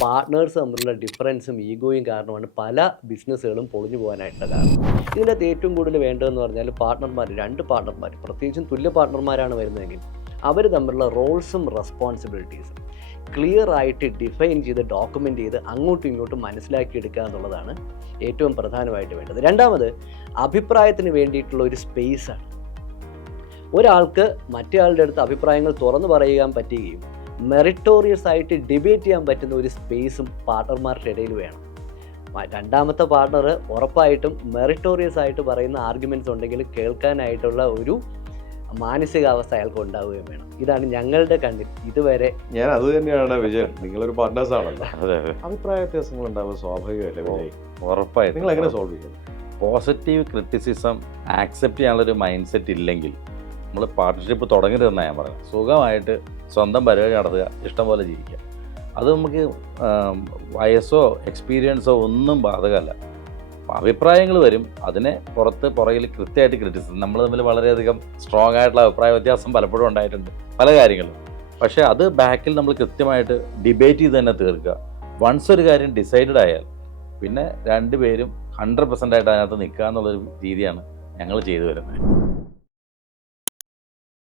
Partners തമ്മിലുള്ള ഡിഫറൻസും ഈഗോയും കാരണമാണ് പല ബിസിനസ്സുകളും പൊളിഞ്ഞു പോകാനായിട്ടുള്ള കാരണം. ഇതിനകത്ത് ഏറ്റവും കൂടുതൽ വേണ്ടതെന്ന് പറഞ്ഞാൽ രണ്ട് പാർട്ട്ണർമാർ പ്രത്യേകിച്ചും തുല്യ പാർട്ട്ണർമാരാണ് വരുന്നതെങ്കിൽ അവർ തമ്മിലുള്ള റോൾസും റെസ്പോൺസിബിലിറ്റീസും ക്ലിയർ ആയിട്ട് ഡിഫൈൻ ചെയ്ത് ഡോക്യുമെൻ്റ് ചെയ്ത് അങ്ങോട്ടും ഇങ്ങോട്ടും മനസ്സിലാക്കിയെടുക്കുക എന്നുള്ളതാണ് ഏറ്റവും പ്രധാനമായിട്ട് വേണ്ടത്. രണ്ടാമത്, അഭിപ്രായത്തിന് വേണ്ടിയിട്ടുള്ള ഒരു സ്പേസാണ്. ഒരാൾക്ക് മറ്റേ ആളുടെ അടുത്ത് അഭിപ്രായങ്ങൾ തുറന്നു പറയാൻ പറ്റുകയും മെറിറ്റോറിയസ് ആയിട്ട് ഡിബേറ്റ് ചെയ്യാൻ പറ്റുന്ന ഒരു സ്പേസും പാർട്ട്ണർമാരുടെ ഇടയിൽ വേണം. രണ്ടാമത്തെ പാർട്ട്ണർ ഉറപ്പായിട്ടും മെറിറ്റോറിയസ് ആയിട്ട് പറയുന്ന ആർഗ്യുമെൻറ്റ്സ് ഉണ്ടെങ്കിൽ കേൾക്കാനായിട്ടുള്ള ഒരു മാനസികാവസ്ഥ അയാൾക്ക് ഉണ്ടാവുകയും വേണം. ഇതാണ് ഞങ്ങളുടെ കണ്ണിൽ ഇതുവരെ. ഞാൻ അത് തന്നെയാണ് വിജയൻ, നിങ്ങളൊരു പാർട്ട്നേഴ്സ് ആണല്ലോ. അഭിപ്രായ വ്യത്യാസങ്ങൾ ഉണ്ടാവുക സ്വാഭാവികമല്ലേ വിജയ്? ഉറപ്പായിട്ടും. നിങ്ങൾ എങ്ങനെ സോൾവ് ചെയ്യും? പോസിറ്റീവ് ക്രിറ്റിസിസം ആക്സെപ്റ്റ് ചെയ്യാനുള്ളൊരു മൈൻഡ് സെറ്റ് ഇല്ലെങ്കിൽ നമ്മൾ പാർട്ട്ണർഷിപ്പ് തുടങ്ങരുതെന്നാണ് ഞാൻ പറയുന്നത്. സുഖമായിട്ട് സ്വന്തം പരിപാടി നടത്തുക, ഇഷ്ടംപോലെ ജീവിക്കുക. അത് നമുക്ക് വയസ്സോ എക്സ്പീരിയൻസോ ഒന്നും ബാധകമല്ല. അഭിപ്രായങ്ങൾ വരും, അതിനെ പുറകിൽ കൃത്യമായിട്ട് ക്രിറ്റിസിസം. നമ്മൾ തമ്മിൽ വളരെയധികം സ്ട്രോങ് ആയിട്ടുള്ള അഭിപ്രായ വ്യത്യാസം പലപ്പോഴും ഉണ്ടായിട്ടുണ്ട് പല കാര്യങ്ങളും. പക്ഷേ അത് ബാക്കിൽ നമ്മൾ കൃത്യമായിട്ട് ഡിബേറ്റ് ചെയ്ത് തന്നെ തീർക്കുക. വൺസ് ഒരു കാര്യം ഡിസൈഡഡ് ആയാൽ പിന്നെ രണ്ടുപേരും 100% ആയിട്ട് അതിനകത്ത് നിൽക്കുക എന്നുള്ളൊരു രീതിയാണ് ഞങ്ങൾ ചെയ്തു വരുന്നത്.